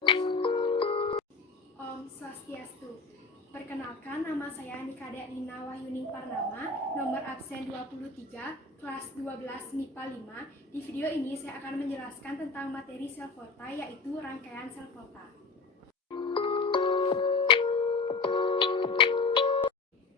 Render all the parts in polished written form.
Om Swastiastu. Perkenalkan, nama saya Nika Delina Wahyuning Parnama, nomor absen 23, kelas 12 MIPA 5. Di video ini saya akan menjelaskan tentang materi sel volta, yaitu rangkaian sel volta.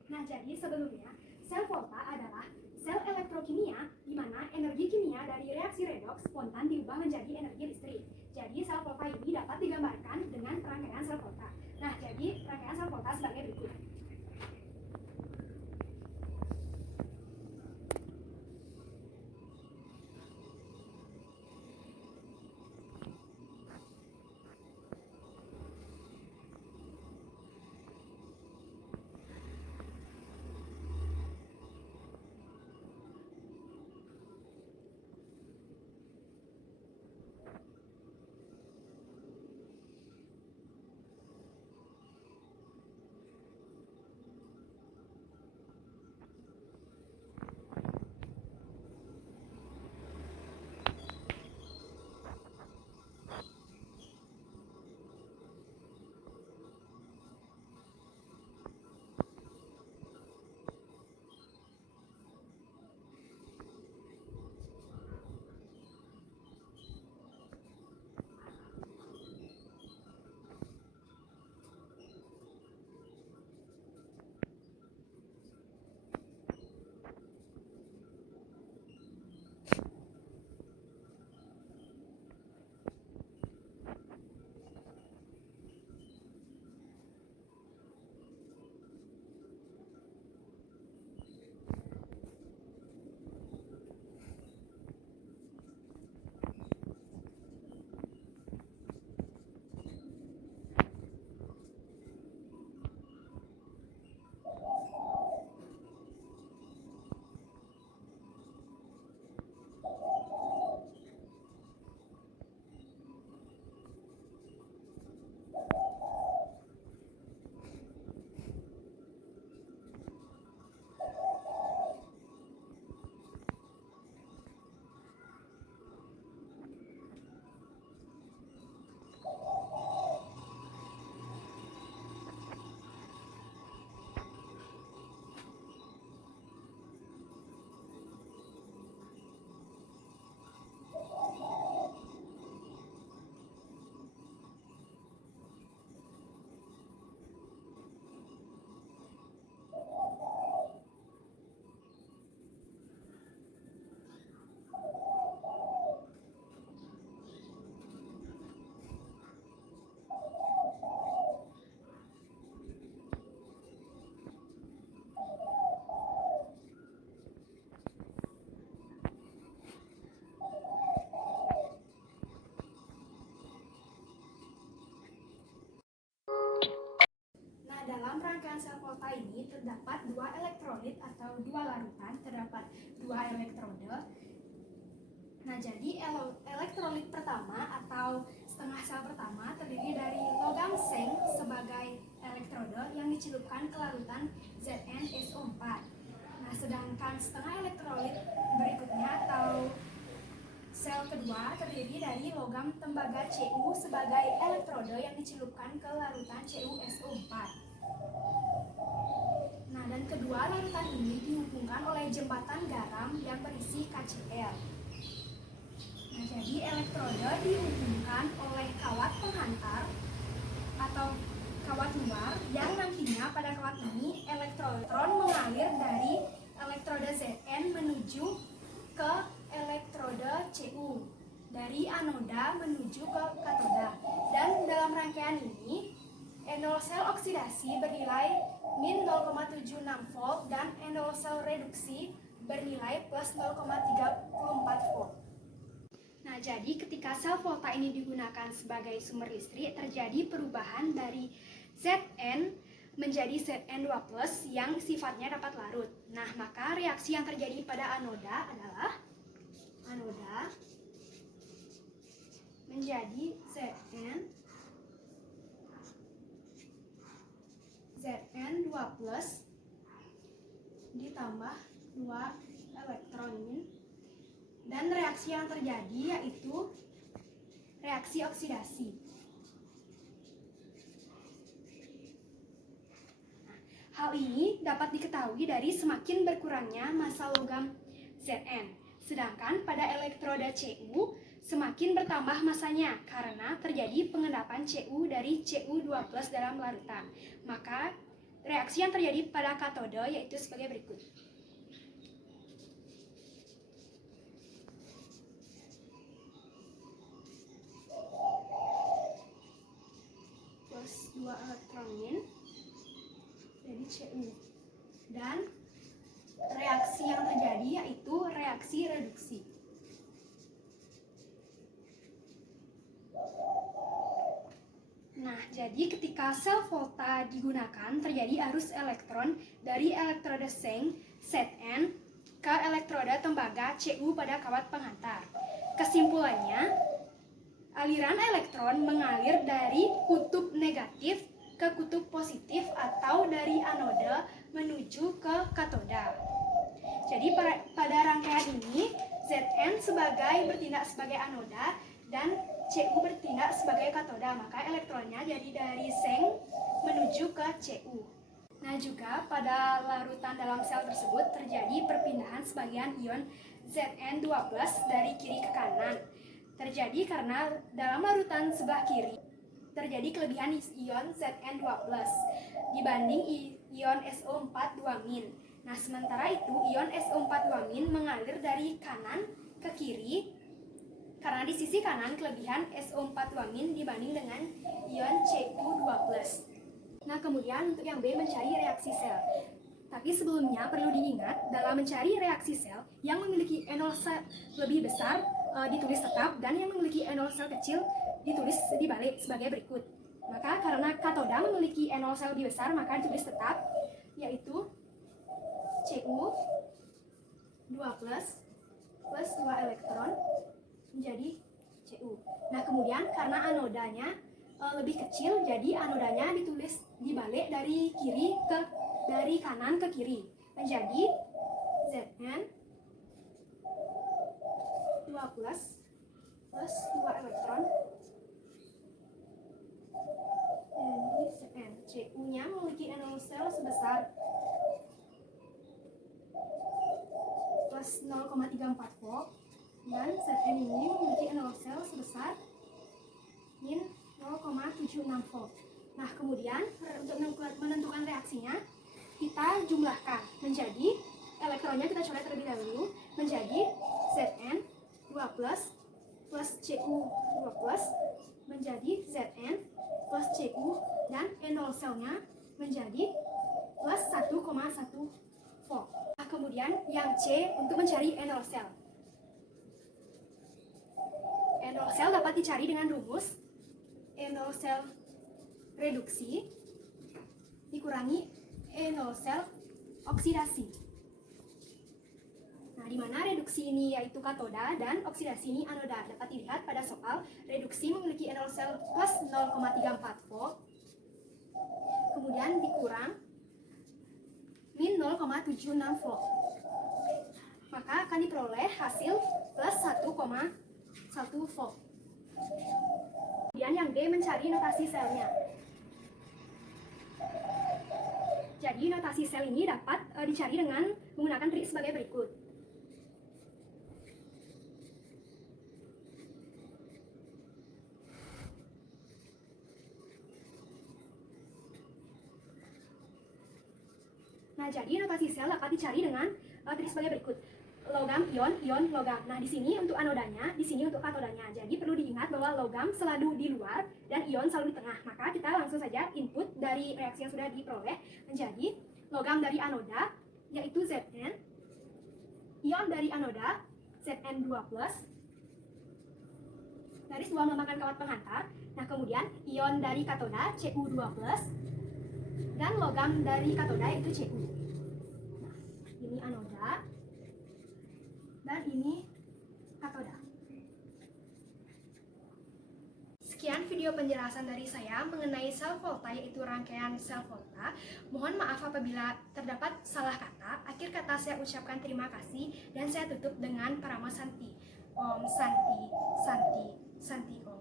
Nah, jadi sebelumnya, sel volta adalah sel elektrokimia di mana energi kimia dari reaksi redoks spontan diubah menjadi energi listrik. Jadi sel volta ini dapat digambarkan dengan rangkaian sel volta. Nah, jadi rangkaian sel volta sebagai berikut. Dalam rangkaian sel volta ini terdapat dua elektrolit atau dua larutan, terdapat dua elektrode. Nah, jadi elektrolit pertama atau setengah sel pertama terdiri dari logam seng sebagai elektrode yang dicelupkan ke larutan ZnSO4. Nah, sedangkan setengah elektrolit berikutnya atau sel kedua terdiri dari logam tembaga Cu sebagai elektrode yang dicelupkan ke larutan CuSO4. Nah, dan kedua larutan ini dihubungkan oleh jembatan garam yang berisi KCl. Nah, jadi elektrode dihubungkan oleh kawat penghantar atau kawat luar yang nantinya pada kawat ini elektron mengalir dari elektrode Zn menuju ke elektrode Cu, dari anoda menuju ke katoda. Dan dalam rangkaian ini endol sel oksidasi bernilai min 0,76 volt dan endol sel reduksi bernilai plus 0,34 volt. Nah, jadi ketika sel volta ini digunakan sebagai sumber listrik, terjadi perubahan dari Zn menjadi Zn2+ yang sifatnya dapat larut. Nah, maka reaksi yang terjadi pada anoda adalah anoda menjadi Zn2+ ditambah 2 elektron. Dan reaksi yang terjadi yaitu reaksi oksidasi. Hal ini dapat diketahui dari semakin berkurangnya massa logam Zn. Sedangkan pada elektroda Cu semakin bertambah masanya karena terjadi pengendapan Cu dari Cu2+ dalam larutan. Maka reaksi yang terjadi pada katode yaitu sebagai berikut. Plus 2 elektron min jadi Cu. Dan reaksi yang terjadi yaitu reaksi reduksi. Nah, jadi ketika sel volta digunakan, terjadi arus elektron dari elektroda seng Zn ke elektroda tembaga Cu pada kawat penghantar. Kesimpulannya, aliran elektron mengalir dari kutub negatif ke kutub positif atau dari anoda menuju ke katoda. Jadi pada rangkaian ini, Zn bertindak sebagai anoda dan Cu bertindak sebagai katoda, maka elektronnya jadi dari seng menuju ke Cu. Nah, juga pada larutan dalam sel tersebut terjadi perpindahan sebagian ion Zn2+ dari kiri ke kanan. Terjadi karena dalam larutan sebelah kiri terjadi kelebihan ion Zn2+ dibanding ion SO4 2-. Nah, sementara itu ion SO4 2- mengalir dari kanan ke kiri karena di sisi kanan kelebihan SO4 2- dibanding dengan ion Cu2+. Nah, kemudian untuk yang B mencari reaksi sel. Tapi sebelumnya perlu diingat dalam mencari reaksi sel yang memiliki enol sel lebih besar ditulis tetap dan yang memiliki enol sel kecil ditulis dibalik sebagai berikut. Maka karena katoda memiliki enol sel lebih besar maka ditulis tetap yaitu Cu2+ plus 2 elektron menjadi Cu. Nah, kemudian karena anodanya lebih kecil, jadi anodanya ditulis dibalik dari kanan ke kiri menjadi Zn2+ plus 2 elektron jadi Zn. Cu-nya memiliki enol sel sebesar plus 0,34 volt dan Zn ini memiliki enol sel sebesar min 0,76 volt. Nah, kemudian untuk menentukan reaksinya kita jumlahkan menjadi elektronnya kita coret terlebih dahulu menjadi Zn2+ plus Cu2+ menjadi Zn plus Cu dan enol selnya menjadi plus 1,1 volt. Nah, kemudian yang C untuk mencari enol sel. Enol sel dapat dicari dengan rumus enol sel reduksi dikurangi enol sel oksidasi. Nah, di mana reduksi ini yaitu katoda dan oksidasi ini anoda. Dapat dilihat pada soal, reduksi memiliki enol sel plus 0,34 volt, kemudian dikurang min 0,76 volt. Maka akan diperoleh hasil plus 1,1 volt. Kemudian yang D mencari notasi selnya. Jadi notasi sel ini dapat dicari dengan menggunakan trik sebagai berikut. Nah, jadi notasi sel dapat dicari dengan trik sebagai berikut. Logam, ion, ion, logam. Nah, di sini untuk anodanya, di sini untuk katodanya. Jadi perlu diingat bahwa logam selalu di luar dan ion selalu di tengah. Maka kita langsung saja input dari reaksi yang sudah diperoleh menjadi logam dari anoda yaitu Zn, ion dari anoda Zn2+, garis dua melambangkan kawat penghantar. Nah, kemudian ion dari katoda Cu2+, dan logam dari katoda yaitu Cu. Nah, ini anoda dan ini katoda. Sekian video penjelasan dari saya mengenai sel volta yaitu rangkaian sel volta. Mohon maaf apabila terdapat salah kata. Akhir kata saya ucapkan terima kasih dan saya tutup dengan Parama Santi. Om Santi, Santi, Santi Om.